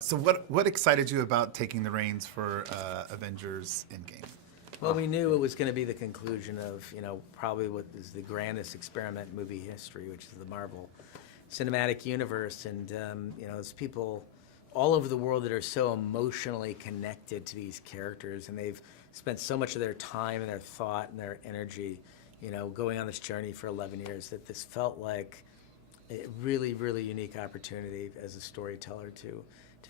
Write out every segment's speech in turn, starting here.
So what excited you about taking the reins for Avengers Endgame? Well, we knew it was going to be the conclusion of, probably what is the grandest experiment in movie history, which is the Marvel Cinematic Universe. And, there's people all over the world that are so emotionally connected to these characters, and they've spent so much of their time and their thought and their energy, going on this journey for 11 years, that this felt like a really, really unique opportunity as a storyteller to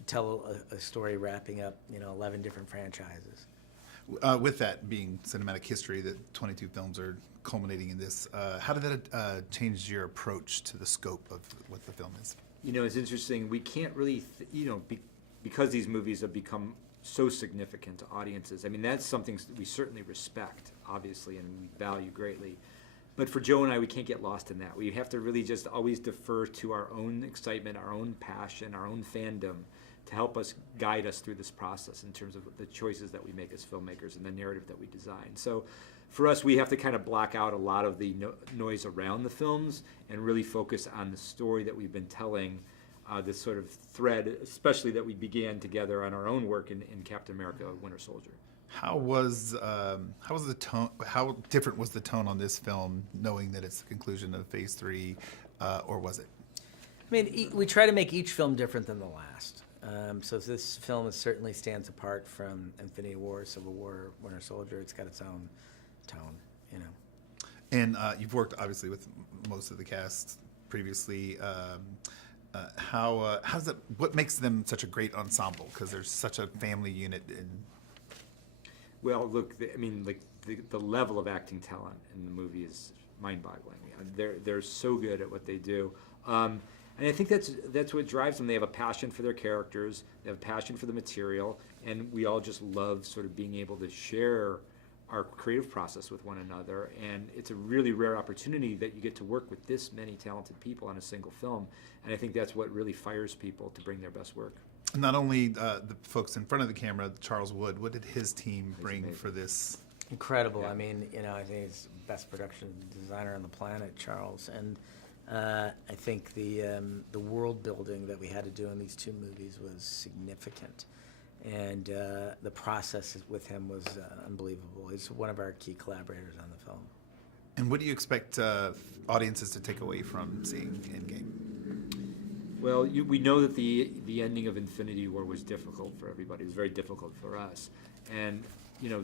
tell a story wrapping up, 11 different franchises. With that being cinematic history, that 22 films are culminating in this, how did that change your approach to the scope of what the film is? It's interesting. We can't really, because these movies have become so significant to audiences. I mean, that's something we certainly respect, obviously, and we value greatly. But for Joe and I, we can't get lost in that. We have to really just always defer to our own excitement, our own passion, our own fandom to help us guide us through this process in terms of the choices that we make as filmmakers and the narrative that we design. So for us, we have to kind of block out a lot of the noise around the films and really focus on the story that we've been telling, this sort of thread, especially that we began together on our own work in Captain America: Winter Soldier. How was the tone? How different was the tone on this film, knowing that it's the conclusion of Phase 3, or was it? I mean, we try to make each film different than the last. So this film certainly stands apart from Infinity War, Civil War, Winter Soldier. It's got its own tone, And you've worked obviously with most of the cast previously. How's that? What makes them such a great ensemble? Because there's such a family unit. Well, look, the level of acting talent in the movie is mind-boggling. They're so good at what they do. And I think that's what drives them. They have a passion for their characters, they have a passion for the material, and we all just love sort of being able to share our creative process with one another. And it's a really rare opportunity that you get to work with this many talented people on a single film. And I think that's what really fires people to bring their best work. Not only the folks in front of the camera, Charles Wood, what did his team bring for this? Incredible. Yeah. I mean, I think he's the best production designer on the planet, Charles. And I think the world building that we had to do in these two movies was significant, and the process with him was unbelievable. He's one of our key collaborators on the film. And what do you expect audiences to take away from seeing Endgame? Well, we know that the ending of Infinity War was difficult for everybody. It was very difficult for us, and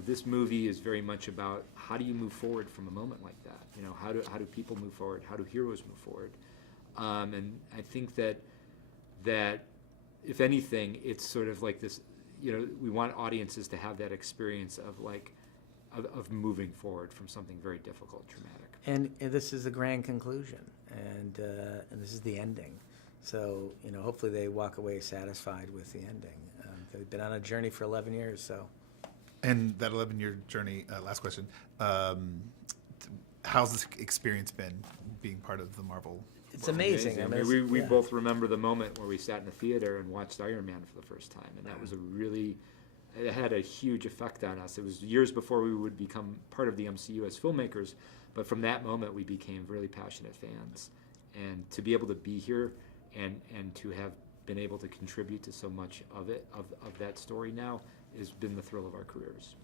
this movie is very much about how do you move forward from a moment like that. How do people move forward? How do heroes move forward? And I think that if anything, it's sort of like this. We want audiences to have that experience of moving forward from something very difficult, traumatic. And this is the grand conclusion, and this is the ending. So hopefully they walk away satisfied with the ending. They've been on a journey for 11 years, so. And that 11-year journey, last question, how's this experience been being part of the Marvel? It's amazing. I mean, we both remember the moment where we sat in the theater and watched Iron Man for the first time, and that was it had a huge effect on us. It was years before we would become part of the MCU as filmmakers, but from that moment we became really passionate fans. And to be able to be here and to have been able to contribute to so much of that story now has been the thrill of our careers.